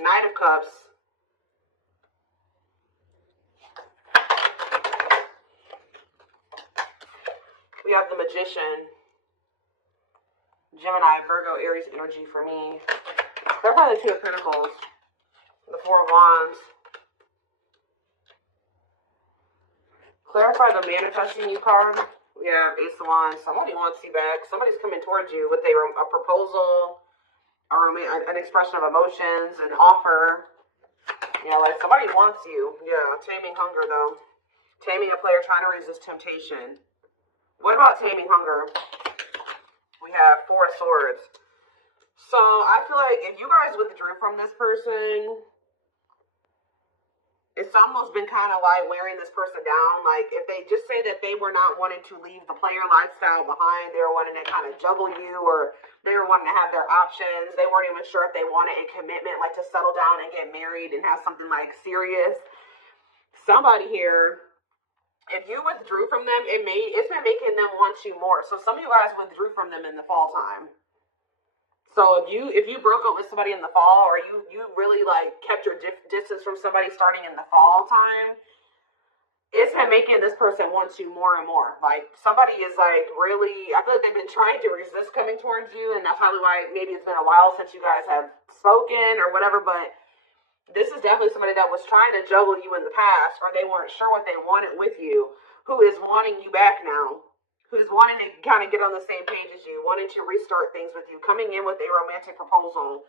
Knight of Cups. We have the Magician. Gemini, Virgo, Aries energy for me. Clarify the Two of Pentacles. The Four of Wands. Clarify the Manifesting You card. We have Ace of Wands. Somebody wants you back. Somebody's coming towards you with a proposal, an expression of emotions, an offer. Yeah, like somebody wants you. Yeah, taming hunger though. Taming a player trying to resist temptation. What about taming hunger? We have Four of Swords. So I feel like if you guys withdrew from this person, it's almost been kind of like wearing this person down. Like if they just say that they were not wanting to leave the player lifestyle behind, they were wanting to kind of juggle you, or they were wanting to have their options. They weren't even sure if they wanted a commitment, like to settle down and get married and have something like serious. Somebody here, if you withdrew from them, it's been making them want you more. So some of you guys withdrew from them in the fall time. So if you broke up with somebody in the fall, or you really like kept your distance from somebody starting in the fall time, it's been making this person want you more and more. Like somebody is like really, I feel like they've been trying to resist coming towards you, and that's probably why maybe it's been a while since you guys have spoken or whatever, but this is definitely somebody that was trying to juggle you in the past, or they weren't sure what they wanted with you, who is wanting you back now. Who's wanting to kind of get on the same page as you, wanting to restart things with you, coming in with a romantic proposal.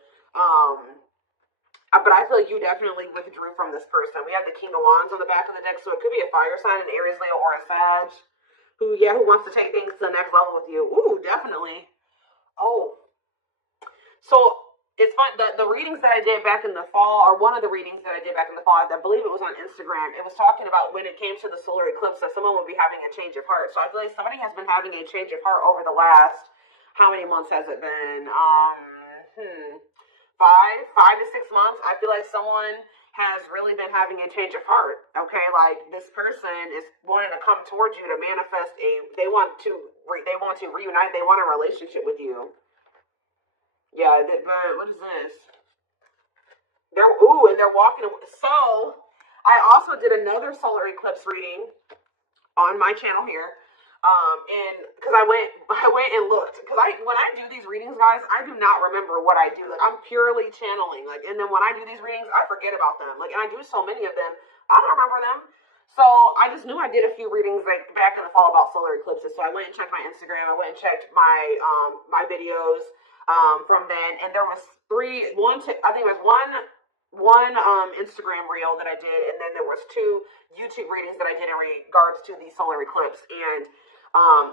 But I feel like you definitely withdrew from this person. We have the King of Wands on the back of the deck, so it could be a fire sign, an Aries, Leo, or a Sag, who wants to take things to the next level with you. Ooh, definitely. Oh. So it's fun. The readings that I did back in the fall, or one of the readings that I did back in the fall, I believe it was on Instagram, it was talking about when it came to the solar eclipse that someone would be having a change of heart. So I feel like somebody has been having a change of heart over the last, how many months has it been? 5 to 6 months. I feel like someone has really been having a change of heart. Okay, like this person is wanting to come towards you to manifest they want to reunite, they want a relationship with you. Yeah, but what is this? And they're walking away. So, I also did another solar eclipse reading on my channel here. And because I went and looked. Because when I do these readings, guys, I do not remember what I do. Like, I'm purely channeling. Like, and then when I do these readings, I forget about them. Like, and I do so many of them, I don't remember them. So, I just knew I did a few readings like back in the fall about solar eclipses. So, I went and checked my Instagram. I went and checked my videos from then, and there was I think it was one Instagram reel that I did, and then there was 2 YouTube readings that I did in regards to the solar eclipse, and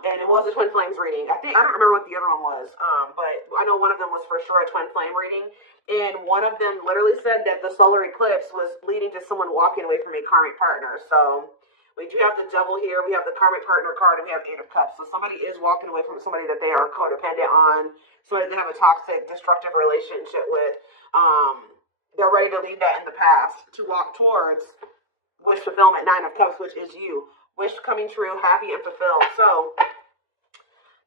it was a twin flames reading. I don't remember what the other one was, but I know one of them was for sure a twin flame reading, and one of them literally said that the solar eclipse was leading to someone walking away from a karmic partner. So we do have the Devil here, we have the karmic partner card, and we have 8 of Cups. So somebody is walking away from somebody that they are codependent on, somebody they have a toxic, destructive relationship with. They're ready to leave that in the past to walk towards wish fulfillment, 9 of Cups, which is you. Wish coming true, happy and fulfilled. So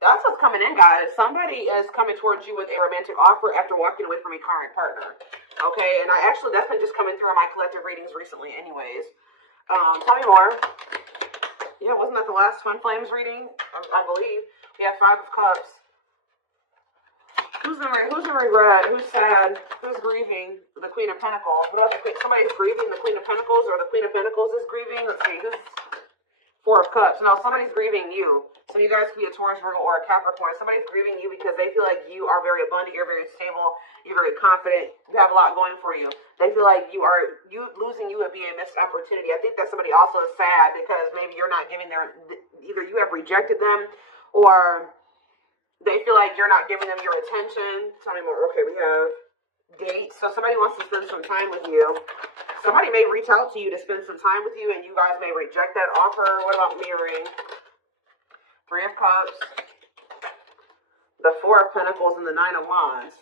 that's what's coming in, guys. Somebody is coming towards you with a romantic offer after walking away from a current partner. Okay, and that's been just coming through in my collective readings recently anyways. Tell me more. Yeah, wasn't that the last Twin Flames reading? I believe. We have 5 of Cups. Who's in regret? Who's sad? Who's grieving? The Queen of Pentacles. What else? Somebody's grieving the Queen of Pentacles, or the Queen of Pentacles is grieving. Let's see. Who's 4 of Cups? No, somebody's grieving you. So you guys could be a Taurus, Virgo, or a Capricorn. Somebody's grieving you because they feel like you are very abundant, you're very stable, you're very confident, you have a lot going for you. They feel like losing you would be a missed opportunity. I think that somebody also is sad because maybe you're not giving either you have rejected them, or they feel like you're not giving them your attention. Tell me more. Okay, we have dates. So somebody wants to spend some time with you. Somebody may reach out to you to spend some time with you, and you guys may reject that offer. What about mirroring? 3 of Cups, the 4 of Pentacles, and the 9 of Wands.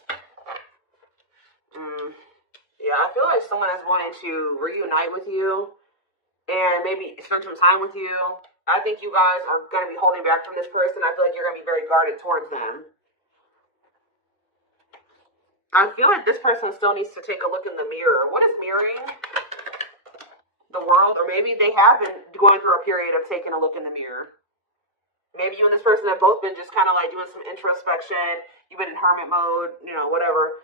Yeah, I feel like someone is wanting to reunite with you and maybe spend some time with you. I think you guys are going to be holding back from this person. I feel like you're going to be very guarded towards them. I feel like this person still needs to take a look in the mirror. What is mirroring? The world, or maybe they have been going through a period of taking a look in the mirror. Maybe you and this person have both been just kind of like doing some introspection. You've been in hermit mode, you know, whatever.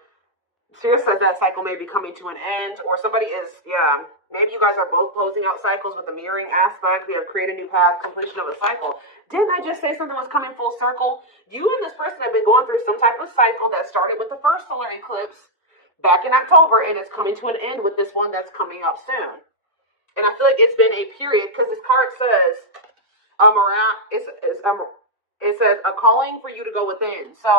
Spirit says that cycle may be coming to an end, or somebody is, yeah, maybe you guys are both closing out cycles with the mirroring aspect. We have created a new path, completion of a cycle. Didn't I just say something was coming full circle? You and this person have been going through some type of cycle that started with the first solar eclipse back in October, and it's coming to an end with this one that's coming up soon. And I feel like it's been a period, because this card says, it says a calling for you to go within. So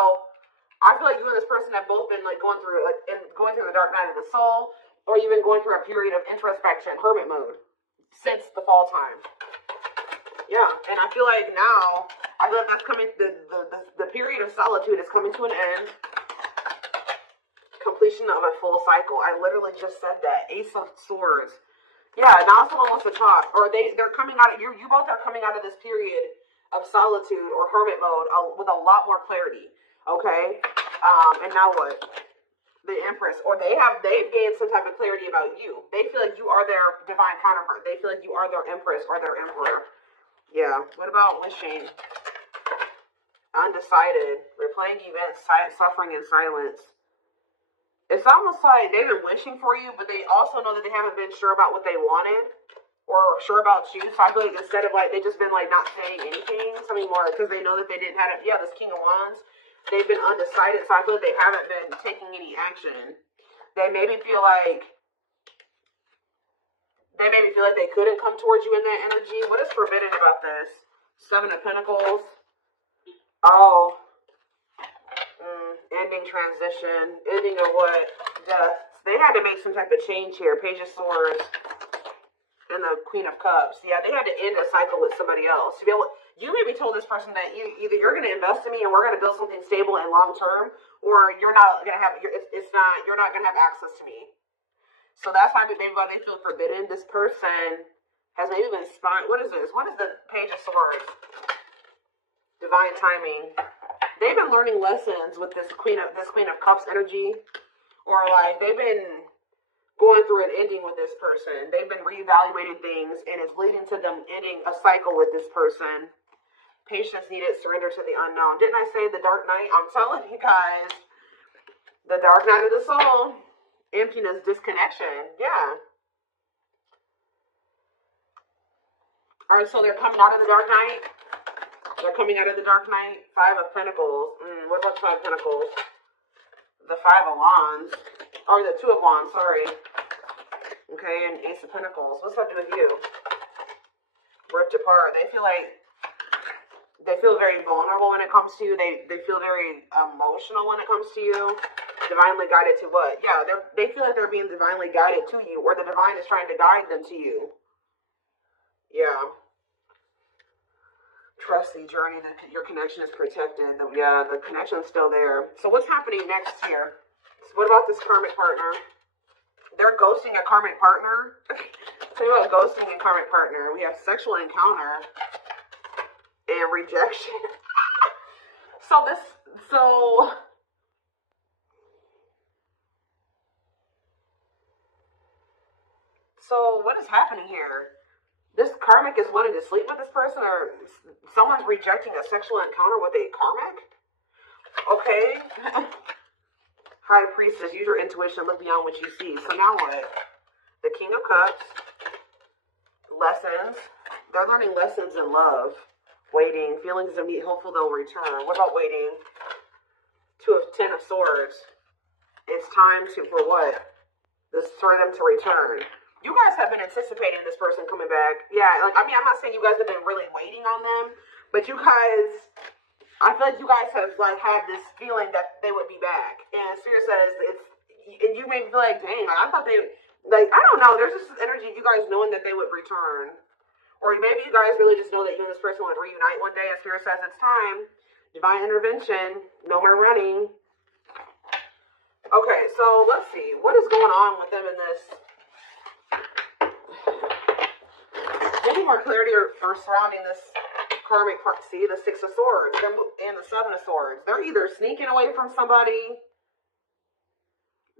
I feel like you and this person have both been like going through the dark night of the soul, or you've been going through a period of introspection, hermit mode, since the fall time. Yeah, and I feel like now, I feel like that's coming. The period of solitude is coming to an end. Completion of a full cycle. I literally just said that. Ace of Swords. Yeah, now someone wants to talk, or they're coming out of you both are coming out of this period of solitude or hermit mode with a lot more clarity. Okay, and now what? The Empress, or they've gained some type of clarity about you. They feel like you are their divine counterpart. They feel like you are their Empress or their Emperor. Yeah. What about wishing? Undecided. Replaying events, suffering in silence. It's almost like they've been wishing for you, but they also know that they haven't been sure about what they wanted or sure about you. So I feel like instead of like they just been like not saying anything, something more because they know that they didn't have it. Yeah, this King of Wands. They've been undecided, so I feel like they haven't been taking any action. They maybe feel like they couldn't come towards you in that energy. What is forbidden about this? Seven of Pentacles. Oh. Ending, transition. Ending of what? Death. They had to make some type of change here. Page of Swords. And the Queen of Cups. Yeah, they had to end a cycle with somebody else. You maybe told this person that either you're going to invest in me and we're going to build something stable and long term, or you're not going to have you're not going to have access to me. So that's why maybe why they feel forbidden. This person has maybe been spying. What is this? What is the Page of Swords? Divine timing. They've been learning lessons with this Queen of Cups energy, or like they've been going through an ending with this person. They've been reevaluating things, and it's leading to them ending a cycle with this person. Patience needed, surrender to the unknown. Didn't I say the dark night? I'm telling you guys. The dark night of the soul. Emptiness, disconnection. Yeah. All right, so they're coming out of the dark night. They're coming out of the dark night. Five of Pentacles. What about the Five of Pentacles? The Five of Wands. Or the Two of Wands, sorry. Okay, and Ace of Pentacles. What's that do with you? Ripped apart. They feel very vulnerable when it comes to you. They feel very emotional when it comes to you. Divinely guided to what? Yeah, they feel like they're being divinely guided to you, or the divine is trying to guide them to you. Yeah. Trust the journey. Your connection is protected. The connection's still there. So what's happening next here? So what about this karmic partner? They're ghosting a karmic partner. Tell you about ghosting a karmic partner. We have sexual encounter and rejection. So what is happening here? This karmic is wanting to sleep with this person, or someone's rejecting a sexual encounter with a karmic? Okay. High Priestess, use your intuition, look beyond what you see. So now what? The King of Cups. Lessons. They're learning lessons in love. Waiting. Feelings of need. Hopeful they'll return. What about waiting? Ten of Swords. It's time for what? For them to return. You guys have been anticipating this person coming back. Yeah, I'm not saying you guys have been really waiting on them, but you guys, I feel like you guys have had this feeling that they would be back. And Spirit says and you may feel like, dang, I thought they, I don't know, there's just this energy of you guys knowing that they would return. Or maybe you guys really just know that you and this person would reunite one day, and Spirit says it's time. Divine intervention. No more running. Okay, so let's see. What is going on with them in this? Any more clarity or surrounding this karmic part? See, the Six of Swords and the Seven of Swords. They're either sneaking away from somebody.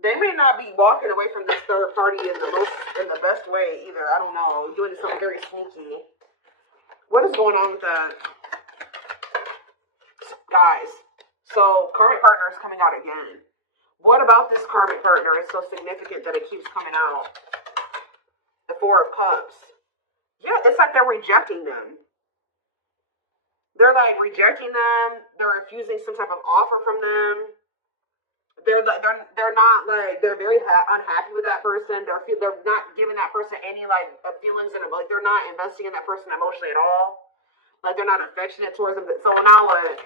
They may not be walking away from this third party in the best way either. I don't know. Doing something very sneaky. What is going on with that? Guys, so karmic partner is coming out again. What about this karmic partner is so significant that it keeps coming out? The Four of Cups. Yeah, it's like they're rejecting them. They're like rejecting them. They're refusing some type of offer from them. They're not like, they're very unhappy with that person. They're not giving that person any like feelings in it. Like they're not investing in that person emotionally at all. Like they're not affectionate towards them. So now what?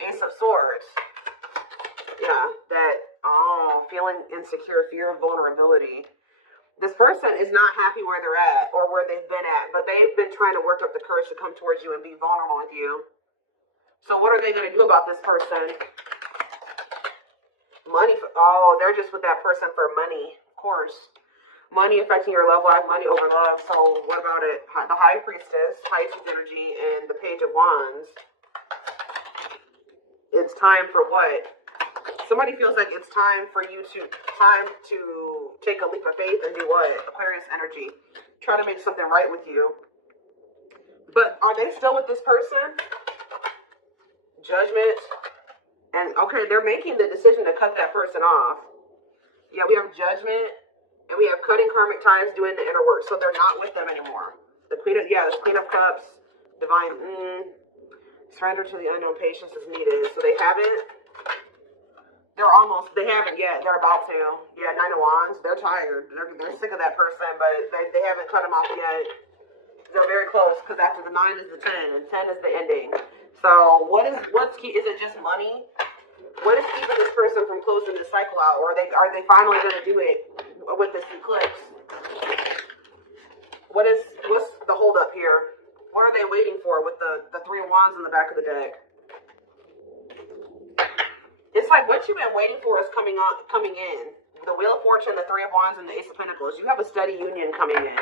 Ace of Swords. Yeah, that feeling insecure, fear of vulnerability. This person is not happy where they're at or where they've been at, but they've been trying to work up the courage to come towards you and be vulnerable with you. So what are they going to do about this person? Money. They're just with that person for money, of course. Money affecting your love life, money over love. So what about it? The High Priestess, Pisces energy, and the Page of Wands. It's time for what? Somebody feels like it's time for you to take a leap of faith and do what? Aquarius energy. Try to make something right with you. But are they still with this person? Judgment. And okay, they're making the decision to cut that person off. Yeah, we have Judgment, and we have cutting karmic ties, doing the inner work. So they're not with them anymore. The Queen of Cups, Divine. Surrender to the unknown, patience is needed. So they haven't. They haven't yet. They're about to. Yeah, Nine of Wands. They're tired. They're sick of that person, but they haven't cut them off yet. They're very close because after the 9 is the 10, and 10 is the ending. So what's key? Is it just money? What is keeping this person from closing this cycle out? Or are they finally going to do it with this eclipse? What's the holdup here? What are they waiting for with the Three of Wands in the back of the deck? It's like what you've been waiting for is coming in. The Wheel of Fortune, the Three of Wands, and the Ace of Pentacles. You have a steady union coming in.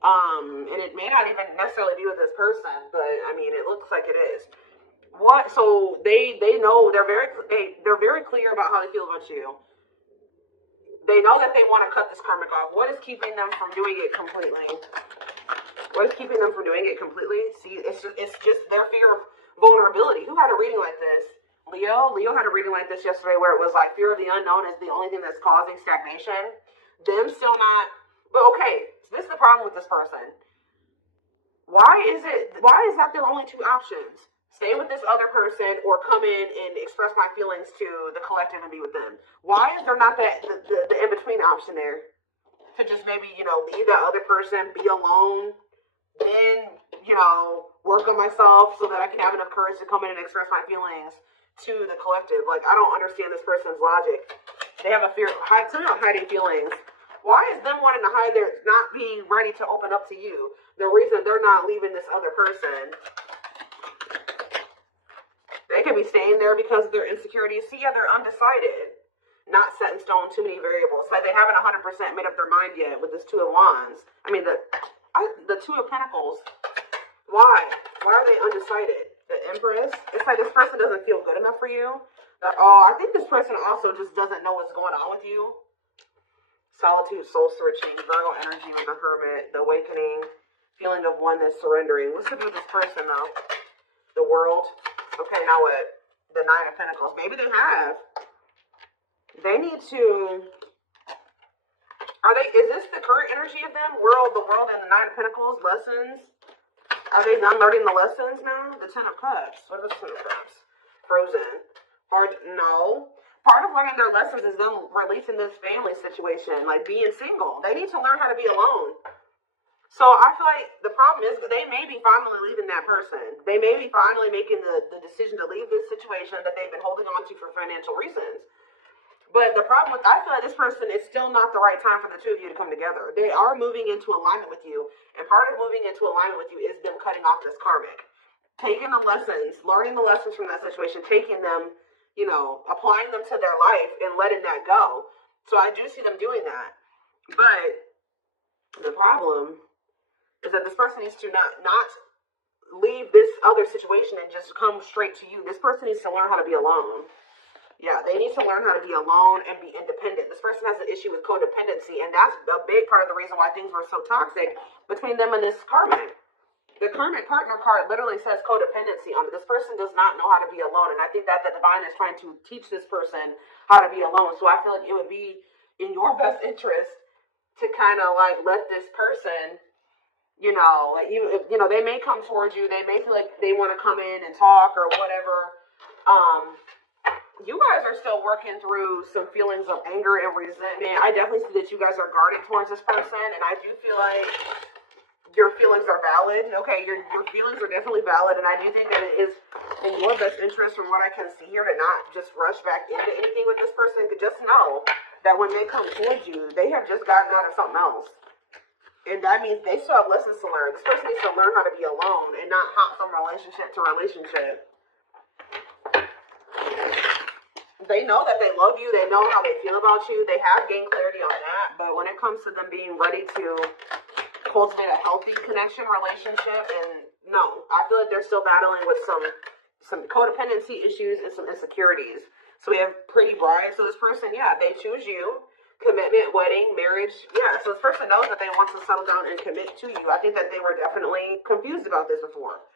And it may not even necessarily be with this person, but I mean, it looks like it is. What? So they know they're very clear about how they feel about you. They know that they want to cut this karmic off. What is keeping them from doing it completely? What is keeping them from doing it completely? See, it's just their fear of vulnerability. Who had a reading like this? Leo had a reading like this yesterday where it was like fear of the unknown is the only thing that's causing stagnation. Them still not. But okay, so this is the problem with this person. Why is that their only two options? Stay with this other person or come in and express my feelings to the collective and be with them. Why is there not the in-between option there? To just maybe, leave that other person, be alone, then, work on myself so that I can have enough courage to come in and express my feelings to the collective. Like, I don't understand this person's logic. They have a fear of hiding feelings. Why is them wanting to hide their, not being ready to open up to you? The reason they're not leaving this other person. They could be staying there because of their insecurities. See, yeah, they're undecided. Not set in stone, too many variables. Like they haven't 100% made up their mind yet with this Two of Wands. I mean, the Two of Pentacles. Why? Why are they undecided? The Empress. It's like this person doesn't feel good enough for you. I think this person also just doesn't know what's going on with you. Solitude, soul searching, Virgo energy with the Hermit, the awakening, feeling of oneness, surrendering. What's to do with this person though? The World. Okay, now what? The Nine of Pentacles. Maybe they have. They need to. Is this the current energy of them? The world, and the Nine of Pentacles lessons. Are they done learning the lessons now? The Ten of Cups. What is the Ten of Cups? Frozen. No. Part of learning their lessons is them releasing this family situation, like being single. They need to learn how to be alone. So I feel like the problem is that they may be finally leaving that person. They may be finally making the decision to leave this situation that they've been holding on to for financial reasons. But the problem with, I feel like this person is still not the right time for the two of you to come together. They are moving into alignment with you. And part of moving into alignment with you is them cutting off this karmic. Taking the lessons, learning the lessons from that situation, taking them, applying them to their life and letting that go. So I do see them doing that. But the problem is that this person needs to not leave this other situation and just come straight to you. This person needs to learn how to be alone. Yeah, they need to learn how to be alone and be independent. This person has an issue with codependency, and that's a big part of the reason why things were so toxic between them and this karmic. The karmic partner card literally says codependency on it. This person does not know how to be alone, and I think that the divine is trying to teach this person how to be alone. So I feel like it would be in your best interest to kind of like let this person, like they may come towards you. They may feel like they want to come in and talk or whatever. You guys are still working through some feelings of anger and resentment. I definitely see that you guys are guarded towards this person, and I do feel like your feelings are valid. Okay, your feelings are definitely valid, and I do think that it is in your best interest, from what I can see here, to not just rush back into anything with this person. Just know that when they come towards you, they have just gotten out of something else, and that means they still have lessons to learn. This person needs to learn how to be alone and not hop from relationship to relationship. They know that they love you. They know how they feel about you. They have gained clarity on that. But when it comes to them being ready to cultivate a healthy connection, relationship, and no, I feel like they're still battling with some codependency issues and some insecurities. So we have pretty bride. So this person, yeah, they choose you. Commitment, wedding, marriage. Yeah, so this person knows that they want to settle down and commit to you. I think that they were definitely confused about this before.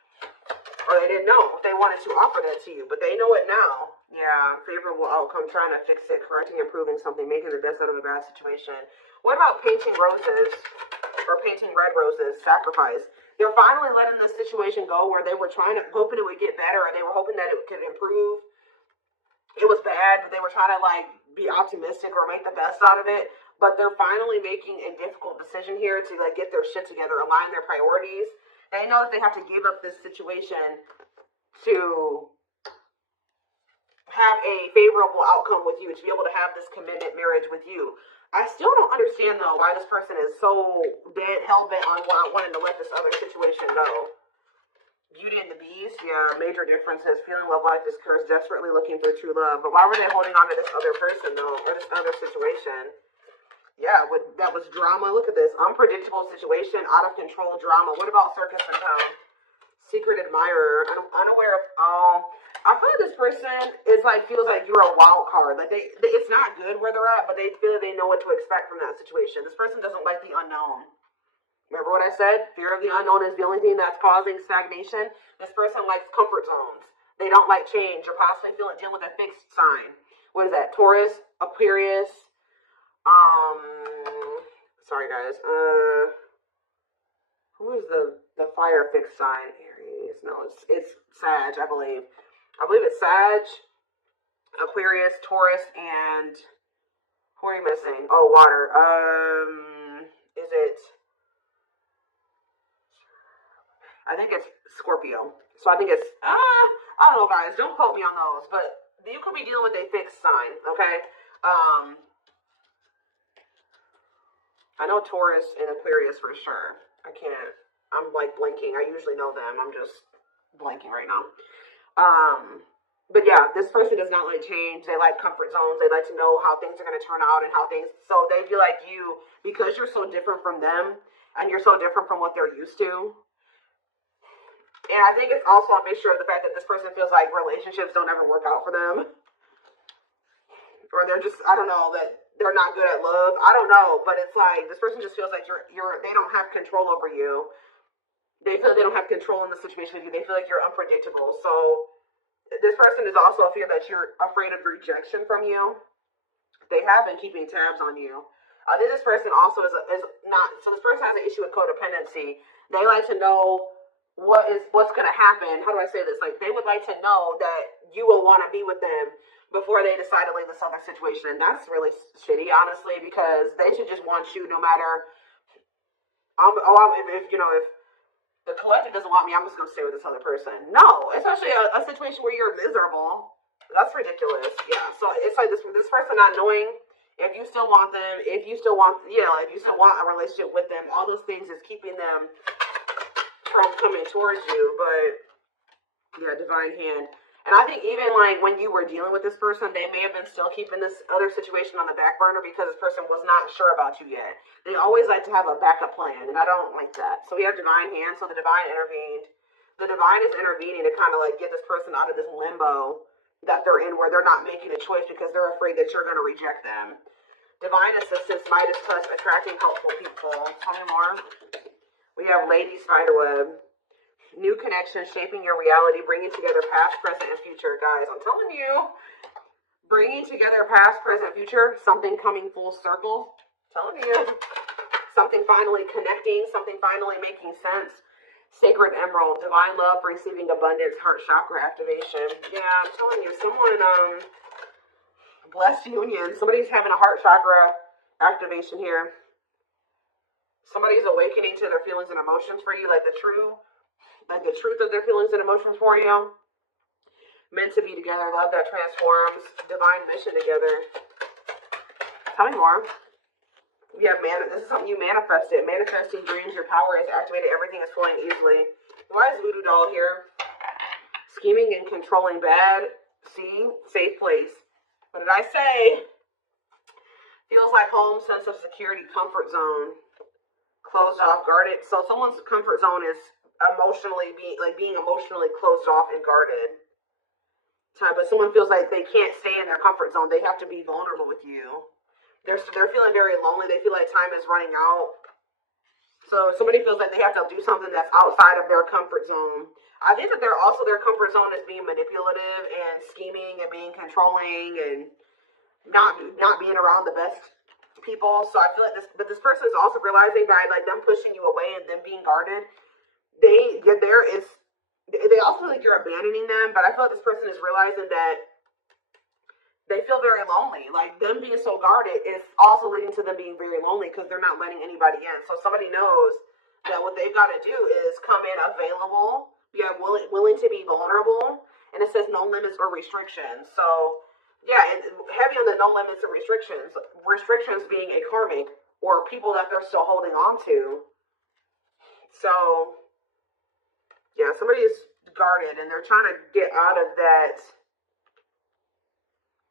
Or they didn't know if they wanted to offer that to you, but they know it now. Yeah, favorable outcome, trying to fix it, correcting, improving something, making the best out of a bad situation. What about painting roses or painting red roses, sacrifice? They're finally letting this situation go where they were hoping it would get better, or they were hoping that it could improve. It was bad, but they were trying to be optimistic or make the best out of it. But they're finally making a difficult decision here to get their shit together, align their priorities. They know that they have to give up this situation to have a favorable outcome with you, to be able to have this commitment marriage with you. I still don't understand, though, why this person is so dead hell-bent on wanting to let this other situation go. Beauty and the Beast, yeah, major differences. Feeling love life is cursed, desperately looking for true love. But why were they holding on to this other person, though, or this other situation? Yeah, that was drama. Look at this. Unpredictable situation, out of control drama. What about circus and town? Secret admirer. Unaware of, I feel like this person feels like you're a wild card. It's not good where they're at, but they feel like they know what to expect from that situation. This person doesn't like the unknown. Remember what I said? Fear of the unknown is the only thing that's causing stagnation. This person likes comfort zones. They don't like change. You're possibly dealing with a fixed sign. What is that? Taurus, Aquarius, sorry guys, who is the fire fixed sign? Aries. No, it's Sag, I believe. I believe it's Sag, Aquarius, Taurus, and who are you missing? Oh, water. Is it? I think it's Scorpio. So I think it's I don't know, guys. Don't quote me on those, but you could be dealing with a fixed sign. Okay. I know Taurus and Aquarius for sure. I'm blanking. I usually know them. I'm just blanking right now. But yeah, this person does not like change. They like comfort zones. They like to know how things are going to turn out and so they feel like you, because you're so different from them and you're so different from what they're used to. And I think it's also a mixture of the fact that this person feels like relationships don't ever work out for them. Or they're just, I don't know, that they're not good at love. I don't know, but it's like this person just feels like they don't have control over you. They feel they don't have control in the situation with you. They feel like you're unpredictable. So this person is also a fear that you're afraid of rejection from you. They have been keeping tabs on you. I think this person also is not. So this person has an issue with codependency. They like to know what's going to happen. How do I say this? They would like to know that you will want to be with them before they decide to leave this other situation. And that's really shitty, honestly, because they should just want you no matter. If the collective doesn't want me, I'm just going to stay with this other person. No, especially a situation where you're miserable. That's ridiculous. Yeah, so it's like this person not knowing if you still want them, if you still want a relationship with them, all those things is keeping them from coming towards you. But yeah, divine hand. And I think even when you were dealing with this person, they may have been still keeping this other situation on the back burner because this person was not sure about you yet. They always like to have a backup plan, and I don't like that. So we have divine hand, so the divine intervened. The divine is intervening to kind of get this person out of this limbo that they're in where they're not making a choice because they're afraid that you're going to reject them. Divine assistance, Midas touch, attracting helpful people. Tell me more. We have Lady Spiderweb. New connection, shaping your reality, bringing together past, present, and future. Guys, I'm telling you, bringing together past, present, future, something coming full circle. I'm telling you, something finally connecting, something finally making sense. Sacred Emerald, divine love, receiving abundance, heart chakra activation. Yeah, I'm telling you, someone, blessed union. Somebody's having a heart chakra activation here. Somebody's awakening to their feelings and emotions for you, like the truth of their feelings and emotions for you. Meant to be together, love that transforms, divine mission together. Tell me more. Yeah, this is something you manifested. Manifesting dreams, your power is activated, everything is flowing easily. Why is Voodoo Doll here? Scheming and controlling bad. See? Safe place. What did I say? Feels like home, sense of security, comfort zone. Closed off, guarded. So someone's comfort zone is being emotionally closed off and guarded. But someone feels like they can't stay in their comfort zone. They have to be vulnerable with you. They're feeling very lonely. They feel like time is running out. So somebody feels like they have to do something that's outside of their comfort zone. I think that their comfort zone is being manipulative and scheming and being controlling and not being around the best people. So I feel like this person is also realizing by like them pushing you away and them being guarded, they also feel like you're abandoning them. But I feel like this person is realizing that they feel very lonely. Like them being so guarded is also leading to them being very lonely because they're not letting anybody in. So somebody knows that what they've got to do is come in available, willing to be vulnerable, and it says no limits or restrictions. So yeah, it's heavy on the no limits and restrictions. Restrictions being a karmic or people that they're still holding on to. So yeah, somebody is guarded and they're trying to get out of that.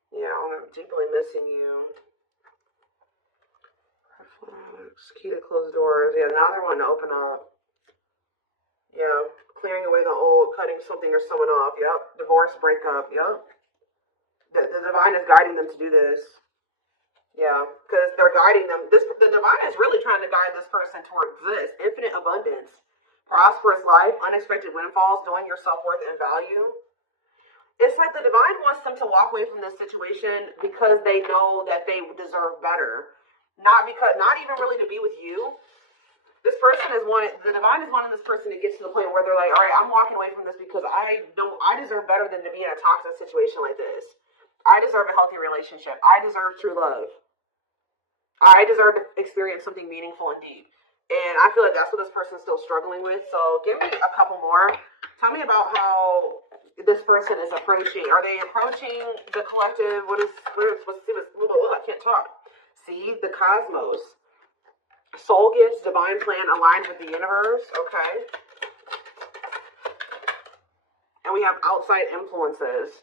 Yeah, I'm deeply missing you. Key to close doors. Yeah, now they're wanting to open up. Yeah, clearing away the old, cutting something or someone off. Yep. Divorce, breakup. Yep. The divine is guiding them to do this. Yeah, because they're guiding them. The divine is really trying to guide this person towards this. Infinite abundance. Prosperous life, unexpected windfalls, knowing your self-worth and value. It's like the divine wants them to walk away from this situation because they know that they deserve better. Not even really to be with you. The divine is wanting this person to get to the point where they're like, all right, I'm walking away from this because I deserve better than to be in a toxic situation like this. I deserve a healthy relationship. I deserve true love. I deserve to experience something meaningful and deep. And I feel like that's what this person's still struggling with. So give me a couple more. Tell me about how this person is approaching. Are they approaching the collective? I can't talk. See, the cosmos. Soul gifts, divine plan aligned with the universe. Okay. And we have outside influences.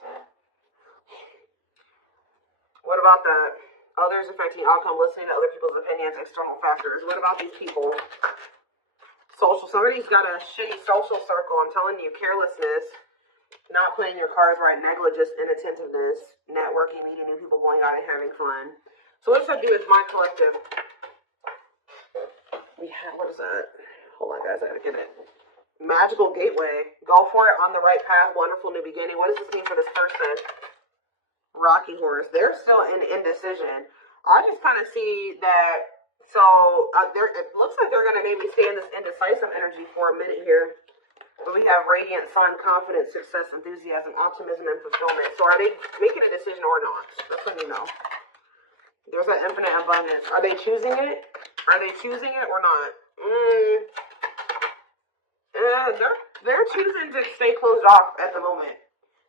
What about that? Others affecting outcome, listening to other people's opinions, external factors. What about these people? Social. Somebody's got a shitty social circle. I'm telling you, carelessness. Not playing your cards right, negligence, inattentiveness, networking, meeting new people, going out and having fun. So what does that do with my collective? What is that? Hold on, guys, I gotta get it. Magical gateway. Go for it, on the right path, wonderful new beginning. What does this mean for this person? Rocking horse. They're still in indecision. I just kind of see that. So it looks like they're gonna maybe stay in this indecisive energy for a minute here. But we have radiant sun, confidence, success, enthusiasm, optimism, and fulfillment. So are they making a decision or not? That's when you know. There's an infinite abundance. Are they choosing it? Are they choosing it or not? They're choosing to stay closed off at the moment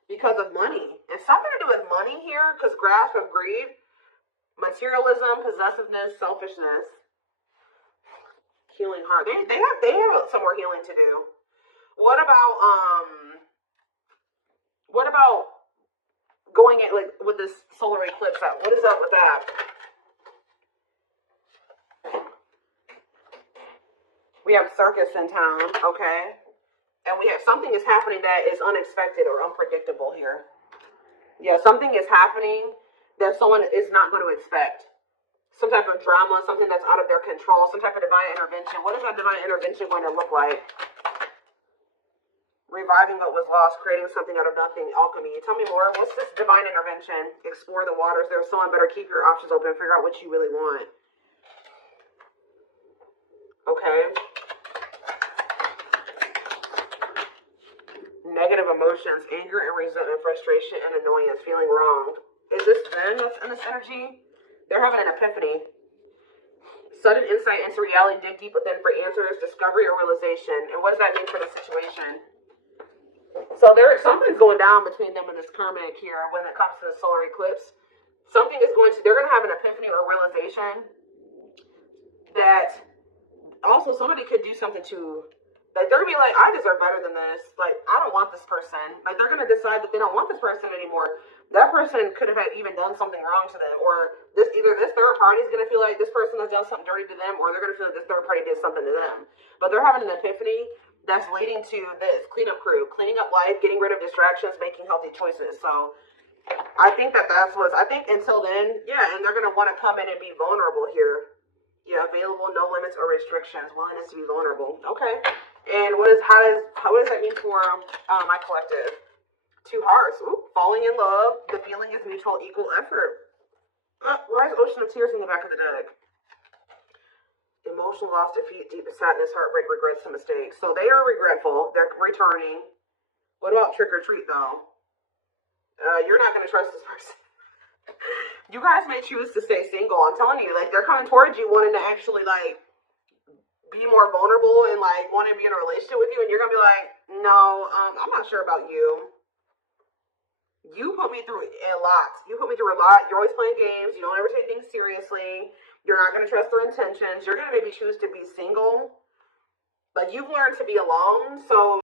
because of money. It's something to do with money here, because grasp of greed, materialism, possessiveness, selfishness, healing heart. They have some more healing to do. What about going at like with this solar eclipse? What is up with that? We have circus in town, okay? And we have something is happening that is unexpected or unpredictable here. Yeah, something is happening that someone is not going to expect. Some type of drama, something that's out of their control, some type of divine intervention. What is that divine intervention going to look like? Reviving what was lost, creating something out of nothing, alchemy. Tell me more. What's this divine intervention? Explore the waters. There's someone better. Keep your options open and figure out what you really want. Okay. Negative emotions, anger and resentment, frustration and annoyance, feeling wronged. Is this them that's in this energy? They're having an epiphany. Sudden insight into reality, dig deep within for answers, discovery, or realization. And what does that mean for the situation? So something's going down between them and this karmic here when it comes to the solar eclipse. They're going to have an epiphany or realization that also somebody could do something to, like, they're going to be like, I deserve better than this. Like, I don't want this person. Like, they're going to decide that they don't want this person anymore. That person could have even done something wrong to them, or either this third party is going to feel like this person has done something dirty to them, or they're going to feel like this third party did something to them. But they're having an epiphany that's leading to this cleanup crew, cleaning up life, getting rid of distractions, making healthy choices. So I think I think until then, yeah, and they're going to want to come in and be vulnerable here. Yeah, available, no limits or restrictions, willingness to be vulnerable. Okay. And what does that mean for my collective? 2 hearts. Ooh, falling in love. The feeling is mutual, equal effort. Why is Ocean of Tears in the back of the deck? Emotional loss, defeat, deepest sadness, heartbreak, regrets, and mistakes. So they are regretful. They're returning. What about trick or treat, though? You're not going to trust this person. You guys may choose to stay single. I'm telling you, like, they're coming towards you wanting to actually, like, be more vulnerable and, like, want to be in a relationship with you. And you're going to be like, no, I'm not sure about you. You put me through a lot. You're always playing games. You don't ever take things seriously. You're not going to trust their intentions. You're going to maybe choose to be single. But you've learned to be alone. So